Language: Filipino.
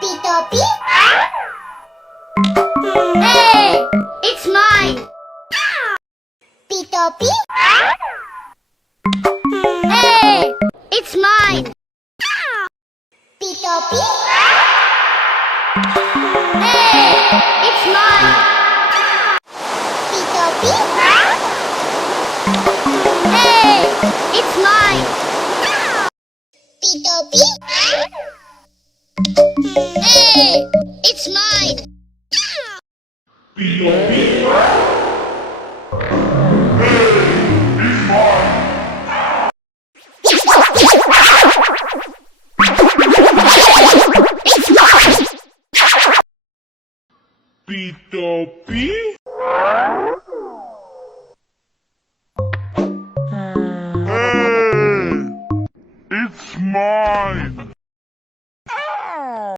Pitopi? Hey! It's mine! Pitopi? Hey! It's mine! Pitopi? Hey! It's mine! Pitopi? Hey! It's mine! Pitopi? Hey! It's mine! Pitopi? Hey, it's mine.